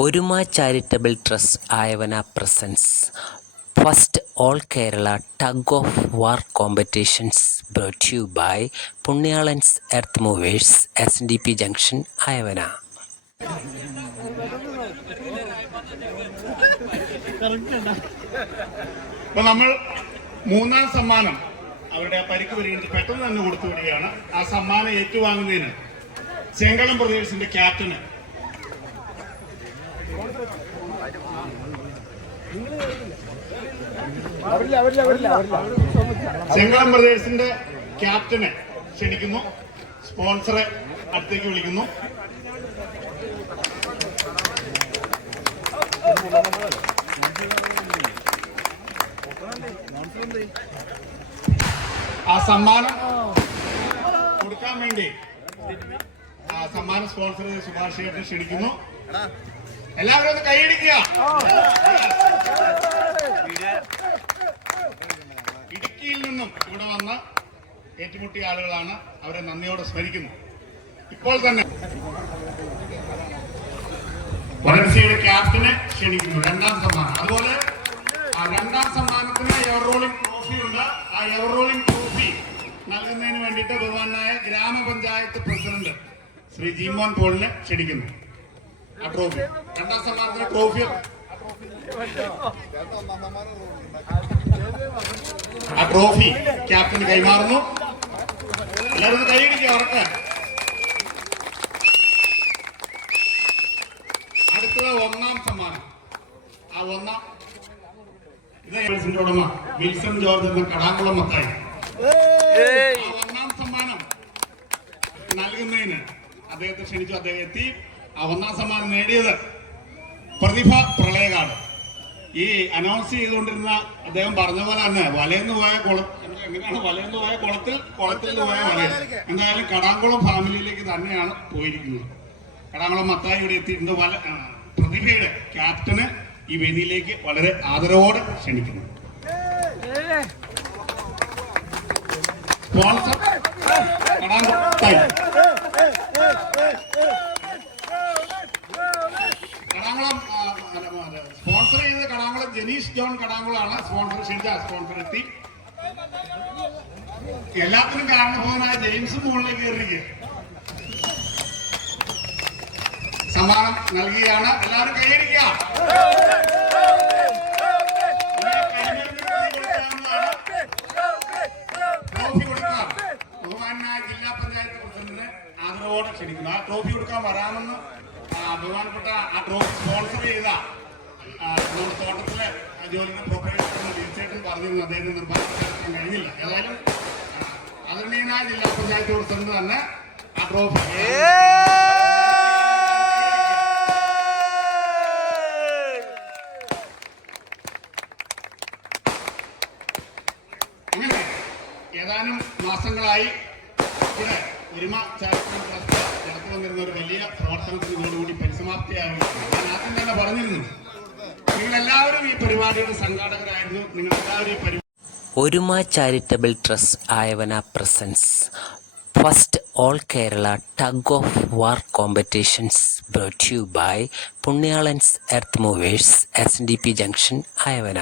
Oruma charitable trust Ayavana presents. First all Kerala tug of war competitions brought you by Punyalans earth movers S D P junction Ayavana. നമ്മൾ മൂന്നാം സമ്മാനം അവരുടെ ആ പരിക്ക് പരിഗണിച്ച് പെട്ടെന്ന് തന്നെ കൊടുത്തു വിടുകയാണ്. ആ സമ്മാനം ഏറ്റുവാങ്ങുന്നതിന് ചെങ്കളം പ്രദേശിന്റെ ക്യാപ്റ്റന് ചെങ്കളം ബ്രദേഴ്സിന്റെ ക്യാപ്റ്റനെ ക്ഷണിക്കുന്നു. സ്പോൺസറെ അടുത്തേക്ക് വിളിക്കുന്നു. ആ സമ്മാനം കൊടുക്കാൻ വേണ്ടി ആ സമ്മാനം സ്പോൺസർ സുഭാഷ് ക്ഷണിക്കുന്നു. എല്ലാവരും ഒന്ന് കൈയടിക്കുക. ഇടുക്കിയിൽ നിന്നും ഇവിടെ വന്ന ഏറ്റുമുട്ടിയ ആളുകളാണ് അവരെ നന്ദിയോടെ സ്മരിക്കുന്നു. ഇപ്പോൾ തന്നെ വരൻസിയുടെ ക്യാപ്റ്റനെ ക്ഷണിക്കുന്നു. രണ്ടാം സമ്മാനം. അതുപോലെ ആ രണ്ടാം സമ്മാനത്തിന് എവർ റോളിംഗ് ട്രോഫി ഉണ്ട്. ആ എവർ റോളിംഗ് ട്രോഫി നൽകുന്നതിന് വേണ്ടിയിട്ട് ബഹുമാനായ ഗ്രാമപഞ്ചായത്ത് പ്രസിഡന്റ് ശ്രീ ജീമോൻ പോളിനെ ക്ഷണിക്കുന്നു. ട്രോഫി. രണ്ടാം സമ്മാനത്തിന് ട്രോഫി. ആ ട്രോഫി ക്യാപ്റ്റന് കൈമാറുന്നു. എല്ലാവരും കൈയടിക്കുക ഉറക്കാൻ അടുത്തത് ഒന്നാം സമ്മാനം. ആ ഒന്നാം ഇത് ഉടമ വിൽസൺ ജോർജ് എന്ന കടാകുളം മത്തായി. ഒന്നാം സമ്മാനം നൽകുന്നതിന് അദ്ദേഹത്തെ ക്ഷണിച്ചു. അദ്ദേഹം എത്തി. ആ ഒന്നാം സമ്മാനം നേടിയത് പ്രതിഭ പ്രളയകാട് ഈ അനൗൺസ് ചെയ്തുകൊണ്ടിരുന്ന അദ്ദേഹം പറഞ്ഞ പോലെ തന്നെ വലയെന്ന് പോയ കുളം എങ്ങനെയാണ് വലയെന്ന് പോയ കുളത്തിൽ കുളത്തിൽ നിന്ന് പോയ വല എന്തായാലും കടാങ്കുളം ഫാമിലിയിലേക്ക് തന്നെയാണ് പോയിരിക്കുന്നത്. കടാംകുളം മത്തായി ഇവിടെ എത്തിയിട്ടുണ്ട് വല പ്രതിഭയുടെ ക്യാപ്റ്റന് ഈ വേദിയിലേക്ക് വളരെ ആദരവോടെ ക്ഷണിക്കുന്നു. സ്പോൺസർ കടാങ്കുളം കടാങ്കുളം സ്പോൺസർ ചെയ്ത കടാങ്കുളം ജനീഷ് ജോൺ കടാങ്കുളമാണ് സ്പോൺസർ ചെയ്ത സ്പോൺസർ എത്തി. എല്ലാത്തിനും കാരണഭവനായ ജെയിംസ് മുകളിലേക്ക് കയറിയിരിക്കുക സമ്മാനം നൽകിയാണ് എല്ലാവരും ട്രോഫി ബഹുമാനായ ജില്ലാ പഞ്ചായത്ത് പ്രസിഡന്റിന് ആദരവോടെ ക്ഷണിക്കുന്നു. ആ ട്രോഫി കൊടുക്കാൻ വരാമെന്ന് ബഹുമാനപ്പെട്ട ആ ട്രോഫി സ്പോൺസർ ചെയ്ത നമ്മുടെ തോട്ടത്തിലെ ജോലിയുടെ പ്രൊപ്പറേറ്റർ തീർച്ചയായിട്ടും പറഞ്ഞിരുന്നു. അദ്ദേഹത്തിന് നിർബന്ധിക്കാൻ കഴിഞ്ഞില്ല. ഏതായാലും അതിർണീനായ ജില്ലാ പഞ്ചായത്ത് പ്രസിഡന്റ് തന്നെ ആ ട്രോഫി ഏതാനും മാസങ്ങളായി ഇവിടെ ഒരുമ നടത്തി വന്നിരുന്ന ഒരു വലിയ പ്രവർത്തനത്തിന് ഇതോടുകൂടി പരിസമാപ്തിയായി. ഞാൻ ആദ്യം തന്നെ പറഞ്ഞിരുന്നു നിങ്ങൾ എല്ലാവരും ഈ പരിപാടിയുടെ സംഘാടകരായിരുന്നു. നിങ്ങൾ എല്ലാവരും ഈ പരിപാടി Oruma charitable trust Ayavana presents. First all Kerala tug of war competitions brought you by Punyalans earth movers S D P junction Ayavana.